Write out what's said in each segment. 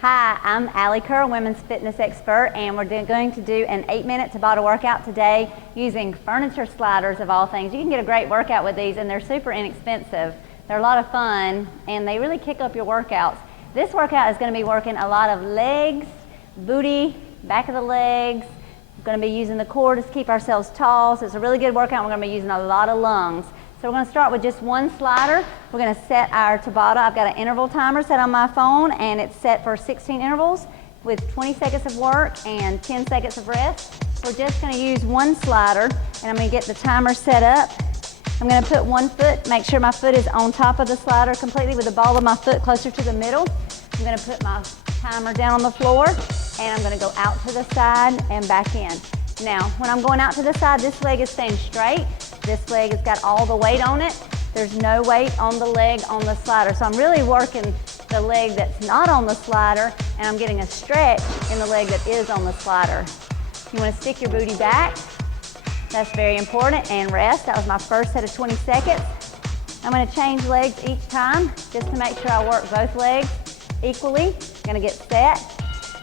Hi, I'm Alli Kerr, women's fitness expert, and we're going to do an 8-minute Tabata workout today using furniture sliders of all things. You can get a great workout with these, and they're super inexpensive. They're a lot of fun, and they really kick up your workouts. This workout is going to be working a lot of legs, booty, back of the legs. We're going to be using the core to keep ourselves tall, so it's a really good workout. We're going to be using a lot of lungs. So we're going to start with just one slider. We're going to set our Tabata. I've got an interval timer set on my phone, and it's set for 16 intervals with 20 seconds of work and 10 seconds of rest. We're just going to use one slider, and I'm going to get the timer set up. I'm going to put one foot, make sure my foot is on top of the slider completely with the ball of my foot closer to the middle. I'm going to put my timer down on the floor, and I'm going to go out to the side and back in. Now, when I'm going out to the side, this leg is staying straight. This leg has got all the weight on it. There's no weight on the leg on the slider. So I'm really working the leg that's not on the slider, and I'm getting a stretch in the leg that is on the slider. You want to stick your booty back. That's very important. And rest. That was my first set of 20 seconds. I'm going to change legs each time just to make sure I work both legs equally. I'm going to get set.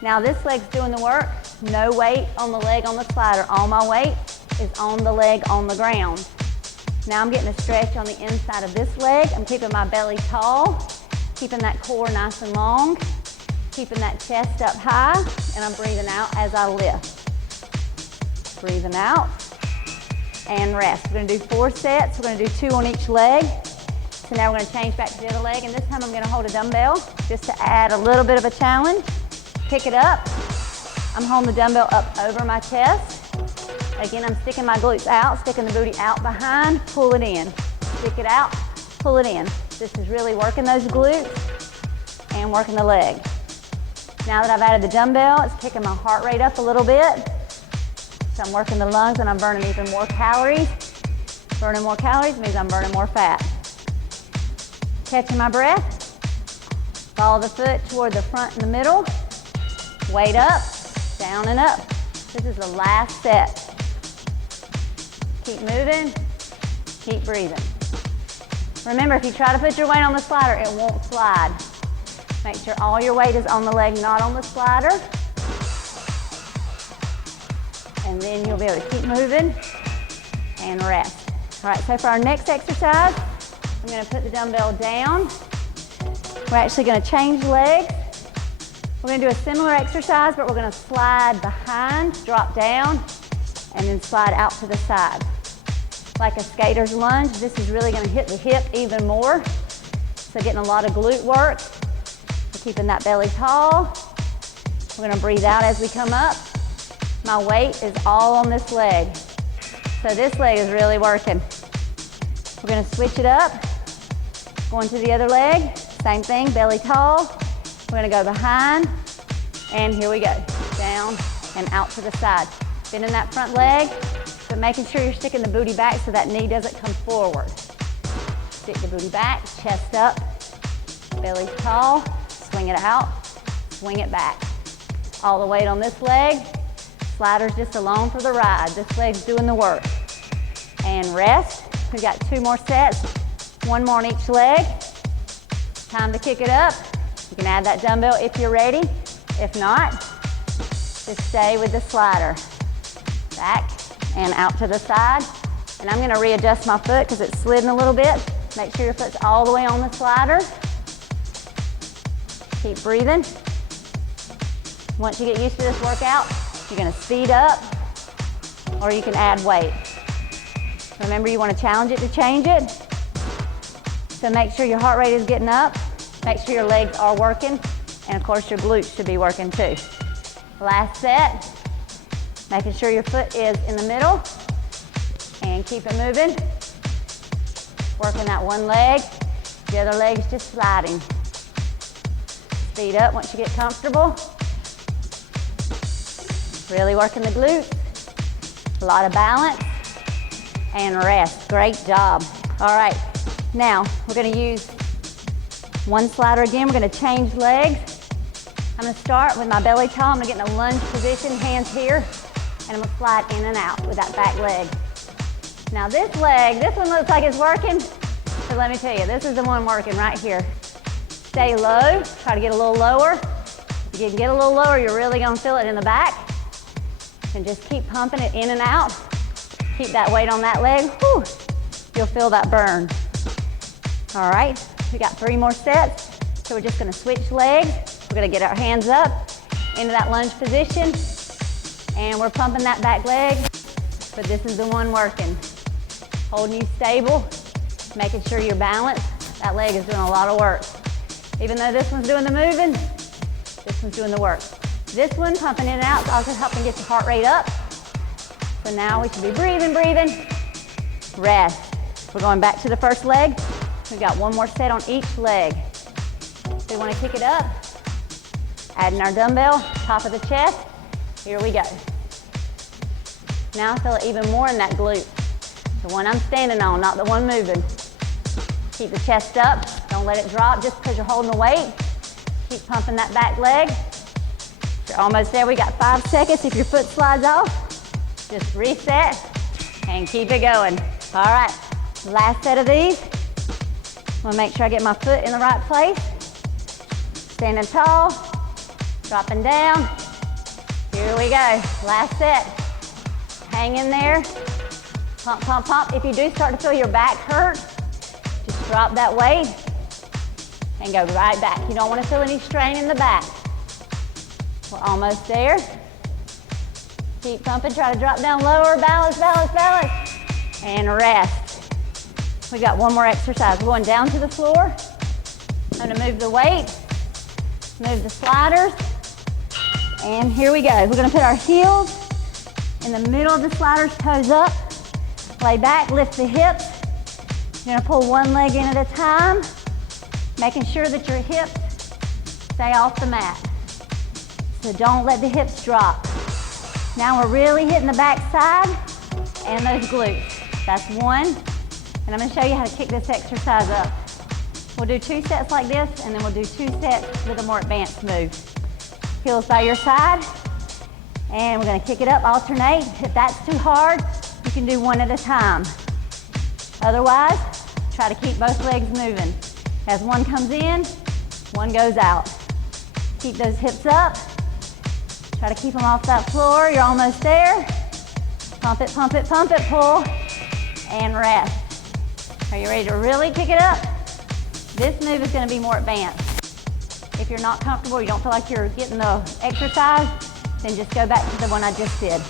Now this leg's doing the work. No weight on the leg on the slider. All my weight is on the leg on the ground. Now I'm getting a stretch on the inside of this leg. I'm keeping my belly tall, keeping that core nice and long, keeping that chest up high, and I'm breathing out as I lift. Breathing out and rest. We're going to do 4 sets. We're going to do 2 on each leg. So now we're going to change back to the other leg, and this time I'm going to hold a dumbbell just to add a little bit of a challenge. Pick it up. I'm holding the dumbbell up over my chest. Again, I'm sticking my glutes out, sticking the booty out behind, pull it in. Stick it out, pull it in. This is really working those glutes and working the leg. Now that I've added the dumbbell, it's kicking my heart rate up a little bit. So I'm working the lungs and I'm burning even more calories. Burning more calories means I'm burning more fat. Catching my breath. Follow the foot toward the front and the middle. Weight up, down and up. This is the last set. Keep moving, keep breathing. Remember, if you try to put your weight on the slider, it won't slide. Make sure all your weight is on the leg, not on the slider. And then you'll be able to keep moving and rest. All right, so for our next exercise, I'm gonna put the dumbbell down. We're actually gonna change legs. We're gonna do a similar exercise, but we're gonna slide behind, drop down, and then slide out to the side. Like a skater's lunge, this is really gonna hit the hip even more. So getting a lot of glute work. We're keeping that belly tall. We're gonna breathe out as we come up. My weight is all on this leg. So this leg is really working. We're gonna switch it up. Going to the other leg, same thing, belly tall. We're gonna go behind, and here we go. Down and out to the side. Bending that front leg, but making sure you're sticking the booty back so that knee doesn't come forward. Stick the booty back, chest up, belly tall, swing it out, swing it back. All the weight on this leg, slider's just along for the ride. This leg's doing the work. And rest, we've got 2 more sets, 1 more on each leg. Time to kick it up. You can add that dumbbell if you're ready. If not, just stay with the slider. Back and out to the side. And I'm gonna readjust my foot because it's slidden a little bit. Make sure your foot's all the way on the slider. Keep breathing. Once you get used to this workout, you're gonna speed up or you can add weight. Remember, you wanna challenge it to change it. So make sure your heart rate is getting up. Make sure your legs are working. And of course, your glutes should be working too. Last set. Making sure your foot is in the middle and keep it moving. Working that one leg, the other leg's just sliding. Speed up once you get comfortable. Really working the glutes. A lot of balance and rest. Great job. All right, now we're gonna use one slider again. We're gonna change legs. I'm gonna start with my belly tall. I'm gonna get in a lunge position, hands here. And I'm gonna slide in and out with that back leg. Now this leg, this one looks like it's working, but let me tell you, this is the one working right here. Stay low, try to get a little lower. If you can get a little lower, you're really gonna feel it in the back. And just keep pumping it in and out. Keep that weight on that leg. Whew. You'll feel that burn. All right, we got 3 more sets. So we're just gonna switch legs. We're gonna get our hands up into that lunge position. And we're pumping that back leg, but this is the one working. Holding you stable, making sure you're balanced. That leg is doing a lot of work. Even though this one's doing the moving, this one's doing the work. This one, pumping in and out, is also helping get your heart rate up. So now we should be breathing, breathing. Rest. We're going back to the first leg. We've got 1 more set on each leg. So we want to kick it up. Adding our dumbbell, top of the chest. Here we go. Now I feel it even more in that glute. The one I'm standing on, not the one moving. Keep the chest up. Don't let it drop just because you're holding the weight. Keep pumping that back leg. You're almost there. We got 5 seconds. If your foot slides off, just reset and keep it going. All right, last set of these. I'm gonna make sure I get my foot in the right place. Standing tall, dropping down. Here we go, last set. Hang in there, pump, pump, pump. If you do start to feel your back hurt, just drop that weight and go right back. You don't want to feel any strain in the back. We're almost there. Keep pumping, try to drop down lower, balance, balance, balance, and rest. We got 1 more exercise. We're going down to the floor. I'm gonna move the weight, move the sliders, and here we go. We're gonna put our heels in the middle of the sliders, toes up, lay back, lift the hips. You're gonna pull 1 leg in at a time, making sure that your hips stay off the mat. So don't let the hips drop. Now we're really hitting the back side and those glutes. That's 1. And I'm gonna show you how to kick this exercise up. We'll do 2 sets like this, and then we'll do 2 sets with a more advanced move. Heels by your side, and we're gonna kick it up, alternate. If that's too hard, you can do 1 at a time. Otherwise, try to keep both legs moving. As 1 comes in, 1 goes out. Keep those hips up. Try to keep them off that floor. You're almost there. Pump it, pump it, pump it, pull, and rest. Are you ready to really kick it up? This move is going to be more advanced. If you're not comfortable, you don't feel like you're getting the exercise, then just go back to the one I just did.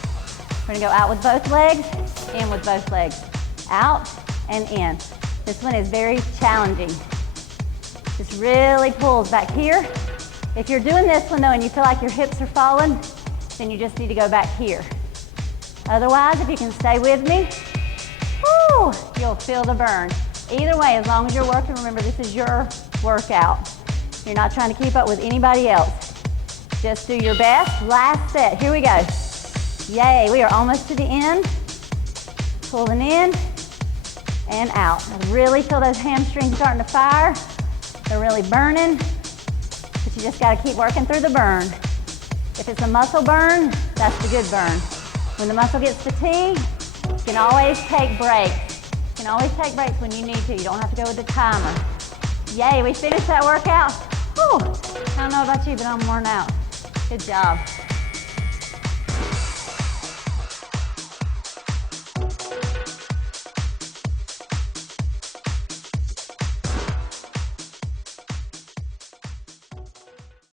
We're going to go out with both legs, in with both legs. Out and in. This one is very challenging. This really pulls back here. If you're doing this one though and you feel like your hips are falling, then you just need to go back here. Otherwise, if you can stay with me, whoo, you'll feel the burn. Either way, as long as you're working, remember this is your workout. You're not trying to keep up with anybody else. Just do your best. Last set, here we go. Yay, we are almost to the end. Pulling in and out. I really feel those hamstrings starting to fire. They're really burning, but you just gotta keep working through the burn. If it's a muscle burn, that's the good burn. When the muscle gets fatigued, you can always take breaks. You can always take breaks when you need to. You don't have to go with the timer. Yay, we finished that workout. Whew. I don't know about you, but I'm worn out. Good job.